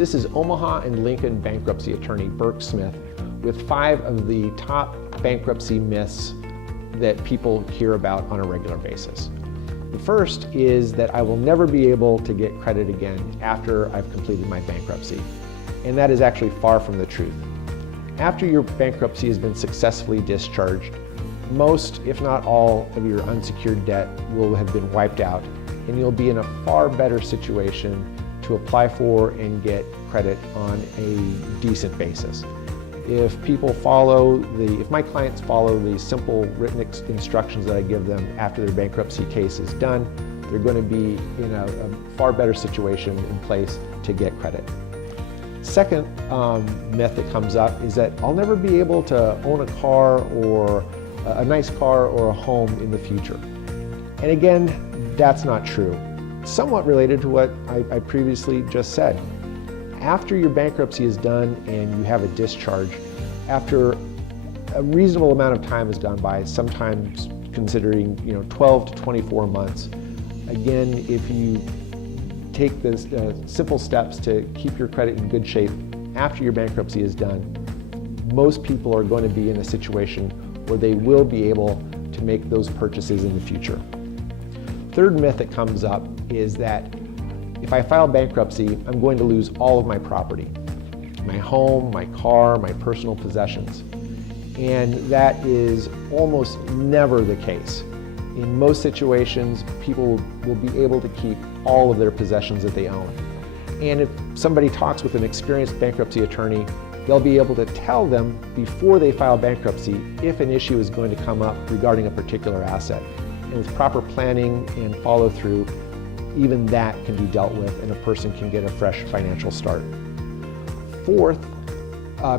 This is Omaha and Lincoln bankruptcy attorney Burke Smith with 5 of the top bankruptcy myths that people hear about on a regular basis. The first is that I will never be able to get credit again after I've completed my bankruptcy, and that is actually far from the truth. After your bankruptcy has been successfully discharged, most, if not all, of your unsecured debt will have been wiped out, and you'll be in a far better situation to apply for and get credit on a decent basis. If my clients follow the simple written instructions that I give them after their bankruptcy case is done, they're going to be in a far better situation in place to get credit. Second myth that comes up is that I'll never be able to own a car or a nice car or a home in the future. And again, that's not true. Somewhat related to what I previously just said. After your bankruptcy is done and you have a discharge, after a reasonable amount of time has gone by, sometimes considering 12 to 24 months, again, if you take the simple steps to keep your credit in good shape after your bankruptcy is done, most people are going to be in a situation where they will be able to make those purchases in the future. Third myth that comes up is that if I file bankruptcy, I'm going to lose all of my property, my home, my car, my personal possessions. And that is almost never the case. In most situations, people will be able to keep all of their possessions that they own. And if somebody talks with an experienced bankruptcy attorney, they'll be able to tell them before they file bankruptcy if an issue is going to come up regarding a particular asset. And with proper planning and follow through, even that can be dealt with and a person can get a fresh financial start. Fourth,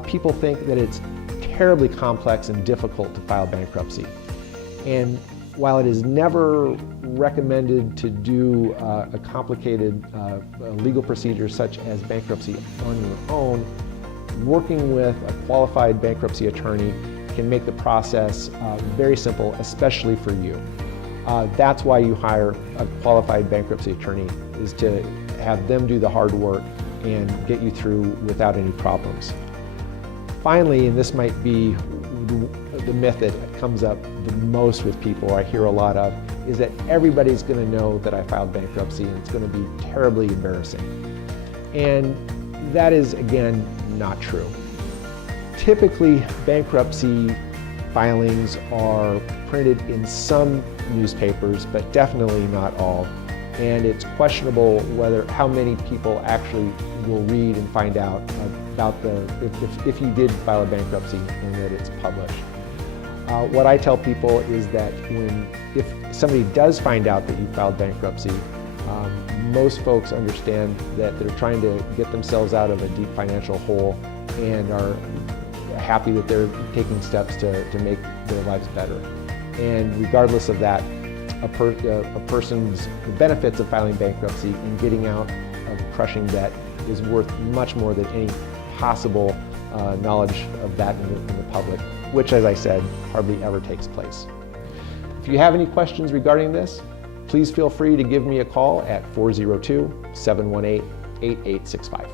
people think that it's terribly complex and difficult to file bankruptcy. And while it is never recommended to do a complicated legal procedure such as bankruptcy on your own, working with a qualified bankruptcy attorney can make the process very simple, especially for you. That's why you hire a qualified bankruptcy attorney, is to have them do the hard work and get you through without any problems. Finally, and this might be the myth that comes up the most with people, I hear a lot of, is that everybody's going to know that I filed bankruptcy and it's going to be terribly embarrassing. And that is, again, not true. Typically, bankruptcy filings are printed in some newspapers, but definitely not all. And it's questionable how many people actually will read and find out about if you did file a bankruptcy and that it's published. What I tell people is that if somebody does find out that you filed bankruptcy, most folks understand that they're trying to get themselves out of a deep financial hole and are happy that they're taking steps to make their lives better. And regardless of that, the benefits of filing bankruptcy and getting out of crushing debt is worth much more than any possible knowledge of that in the public, which, as I said, hardly ever takes place. If you have any questions regarding this, please feel free to give me a call at 402-718-8865.